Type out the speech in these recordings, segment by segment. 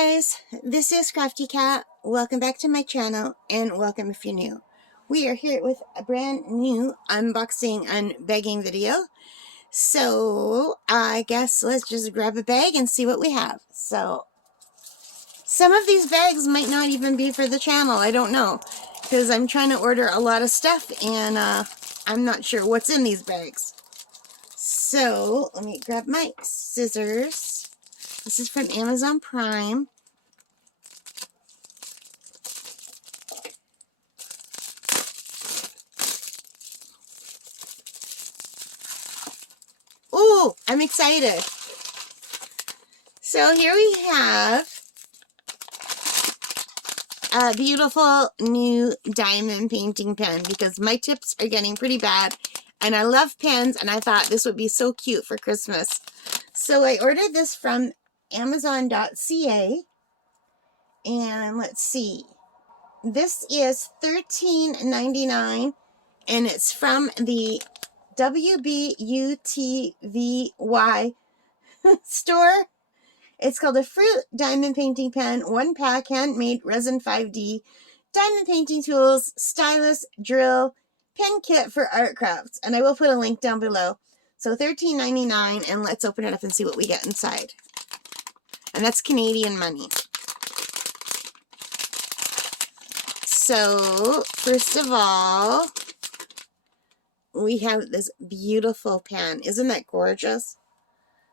guys, this is Crafty Cat. Welcome back to my channel and welcome if you're new. We are here with a brand new unboxing and bagging video. So I guess let's just grab a bag and see what we have. So some of these bags might not even be for the channel. I don't know because I'm trying to order a lot of stuff and I'm not sure what's in these bags. So let me grab my scissors. This is from Amazon Prime. Oh, I'm excited. So here we have a beautiful new diamond painting pen because my tips are getting pretty bad and I love pens and I thought this would be so cute for Christmas. So I ordered this from Amazon.ca and let's see. This is $13.99 and it's from the WBUTVY store. It's called a Fruit Diamond Painting Pen, 1-pack, handmade, resin 5D, diamond painting tools, stylus, drill, pen kit for art crafts. And I will put a link down below. So $13.99, and let's open it up and see what we get inside. And that's Canadian money. So, first of all, we have this beautiful pen. Isn't that gorgeous?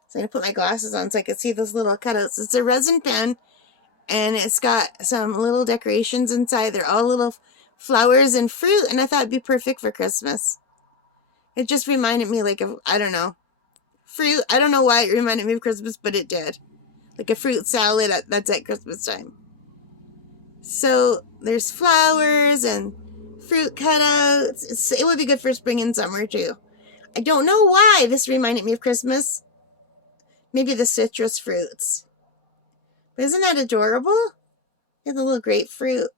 So I'm going to put my glasses on so I can see those little cutouts. It's a resin pen, and it's got some little decorations inside. They're all little flowers and fruit, and I thought it'd be perfect for Christmas. It just reminded me like of, I don't know, fruit. I don't know why it reminded me of Christmas, but it did. Like a fruit salad that's at Christmas time. So there's flowers and fruit cutouts. It would be good for spring and summer too. I don't know why this reminded me of Christmas. Maybe the citrus fruits. But isn't that adorable? Get the little grapefruit.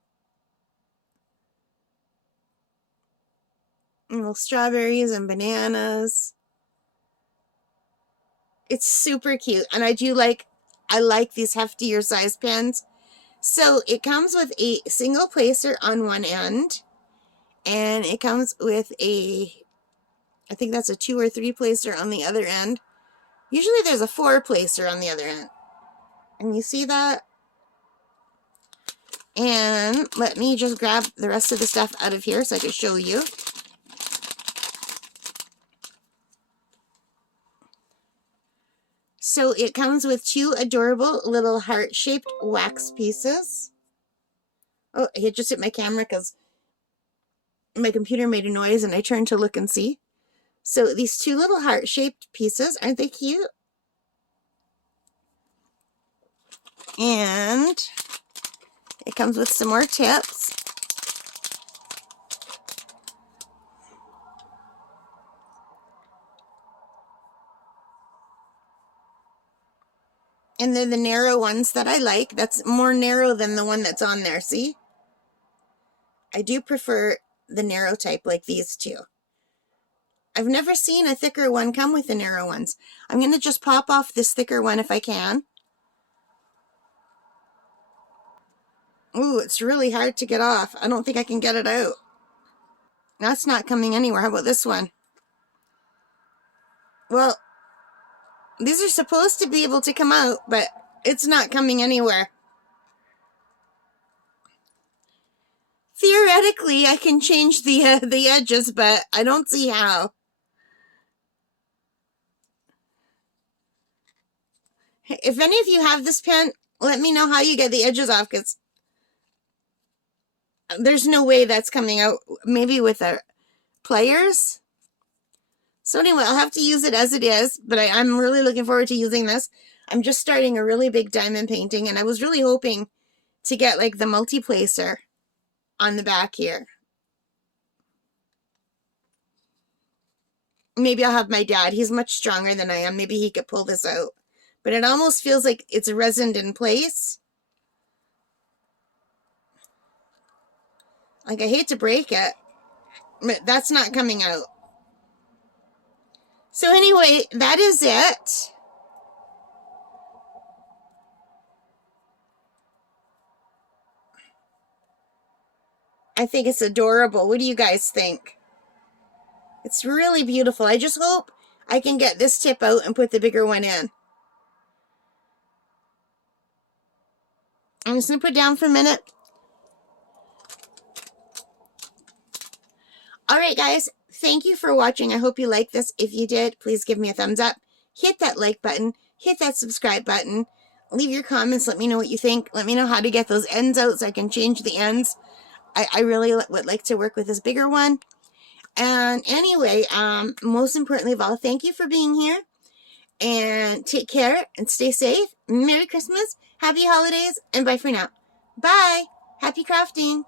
And little strawberries and bananas. It's super cute. And I like these heftier size pens. So it comes with a single placer on one end. And it comes with I think that's a 2 or 3 placer on the other end. Usually there's a 4 placer on the other end. And you see that? And let me just grab the rest of the stuff out of here so I can show you. So it comes with 2 adorable little heart-shaped wax pieces. Oh, I just hit my camera because my computer made a noise and I turned to look and see. So these 2 little heart-shaped pieces, aren't they cute? And it comes with some more tips. And they're the narrow ones that I like. That's more narrow than the one that's on there, see? I do prefer the narrow type like these 2. I've never seen a thicker one come with the narrow ones. I'm going to just pop off this thicker one if I can. Ooh, it's really hard to get off. I don't think I can get it out. That's not coming anywhere. How about this one? Well, these are supposed to be able to come out, but it's not coming anywhere. Theoretically, I can change the edges, but I don't see how. If any of you have this pen, let me know how you get the edges off, because there's no way that's coming out. Maybe with the pliers. So anyway, I'll have to use it as it is, but I'm really looking forward to using this. I'm just starting a really big diamond painting, and I was really hoping to get like the multi-placer on the back here. Maybe I'll have my dad. He's much stronger than I am. Maybe he could pull this out. But it almost feels like it's resined in place. Like, I hate to break it, but that's not coming out. So anyway, that is it. I think it's adorable. What do you guys think? It's really beautiful. I just hope I can get this tip out and put the bigger one in. I'm just going to put it down for a minute. Alright guys, thank you for watching. I hope you liked this. If you did, please give me a thumbs up. Hit that like button. Hit that subscribe button. Leave your comments. Let me know what you think. Let me know how to get those ends out so I can change the ends. I really would like to work with this bigger one. And anyway, most importantly of all, thank you for being here. And take care and stay safe. Merry Christmas. Happy holidays. And bye for now. Bye. Happy crafting.